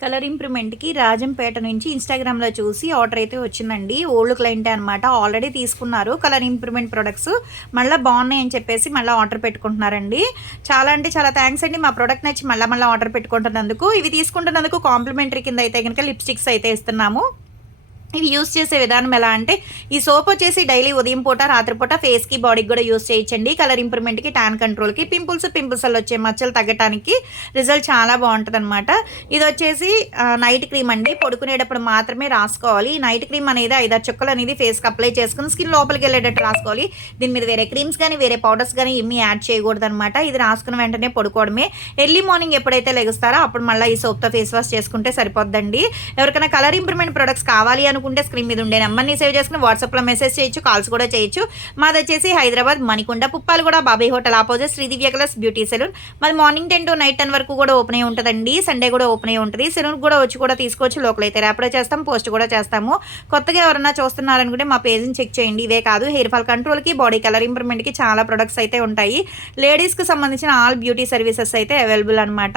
Colour ఇంప్రూవ్మెంట్‌కి Rajampet నుంచి ఇన్‌స్టాగ్రామ్‌లో చూసి ఆర్డర్ అయితే వచ్చిందండి. ఓల్డ్ క్లయింటే అనమాట. ఆల్రెడీ తీసుకున్నారు కలర్ ఇంప్రూవ్మెంట్ ప్రొడక్ట్స్. మళ్ళా బాగున్నాయని చెప్పేసి మళ్ళా ఆర్డర్ పెట్టుకుంటున్నారండి. చాలా అంటే చాలా థ్యాంక్స్ అండి. మా ప్రొడక్ట్ నచ్చి మళ్ళా ఆర్డర్ పెట్టుకుంటున్నందుకు. ఇవి తీసుకుంటున్నందుకు కాంప్లిమెంటరీ కింద అయితే గనుక లిప్‌స్టిక్స్ అయితే ఇస్తున్నాము. ఇవి యూస్ చేసే విధానం ఎలా అంటే, ఈ సోప్ వచ్చేసి డైలీ ఉదయం పూట, రాత్రిపూట ఫేస్‌కి, బాడీకి కూడా యూస్ చేయొచ్చండి. కలర్ ఇంప్రూవ్మెంట్‌కి, టాన్ కంట్రోల్‌కి, పింపుల్స్ వల్ల వచ్చే మచ్చలు తగ్గటానికి రిజల్ట్ చాలా బాగుంటుందన్నమాట. ఇది వచ్చేసి నైట్ క్రీమ్ అండి. పడుకునేటప్పుడు మాత్రమే రాసుకోవాలి. ఈ నైట్ క్రీమ్ అనేది 5, 6 చుక్కలు అనేది ఫేస్‌కి అప్లై చేసుకుని స్కిన్ లోపలికి వెళ్ళేటట్టు రాసుకోవాలి. దీని మీద వేరే క్రీమ్స్ కానీ, వేరే పౌడర్స్ కానీ ఏమీ యాడ్ చేయకూడదనమాట. ఇది రాసుకున్న వెంటనే పడుకోవడమే. ఎర్లీ మార్నింగ్ ఎప్పుడైతే లెగుస్తారో అప్పుడు మళ్ళీ ఈ సోప్‌తో ఫేస్ వాష్ చేసుకుంటే సరిపోద్దండి. ఎవరికైనా కలర్ ఇంప్రూవ్మెంట్ ప్రొడక్ట్స్ కావాలి అనుకుంటే స్క్రీన్ మీద ఉండే నెంబర్ని సేవ్ చేసుకుని వాట్సాప్లో మెసేజ్ చేయొచ్చు, కాల్స్ కూడా చేయొచ్చు. మాది వచ్చేసి Hyderabad Manikonda Puppalaguda Babai hotel opposite Sridivya colours beauty salon. మాది మార్నింగ్ 10 to నైట్ 10 వరకు కూడా ఓపెన్ అయి ఉంటుందండి. సండే కూడా ఓపెన్ అయి ఉంటుంది. సెలూన్కి కూడా వచ్చి కూడా తీసుకోవచ్చు. లోకల్ అయితే ర్యాపిడో చేస్తాం, పోస్ట్ కూడా చేస్తాము. కొత్తగా ఎవరన్నా చూస్తున్నారనుకుంటే మా పేజ్ని చెక్ చేయండి. ఇవే కాదు, హెయిర్ ఫాల్ కంట్రోల్కి, బాడీ కలర్ ఇంప్రూవ్మెంట్కి చాలా ప్రొడక్ట్స్ అయితే ఉంటాయి. లేడీస్కి సంబంధించిన ఆల్ బ్యూటీ సర్వీసెస్ అయితే అవైలబుల్ అనమాట.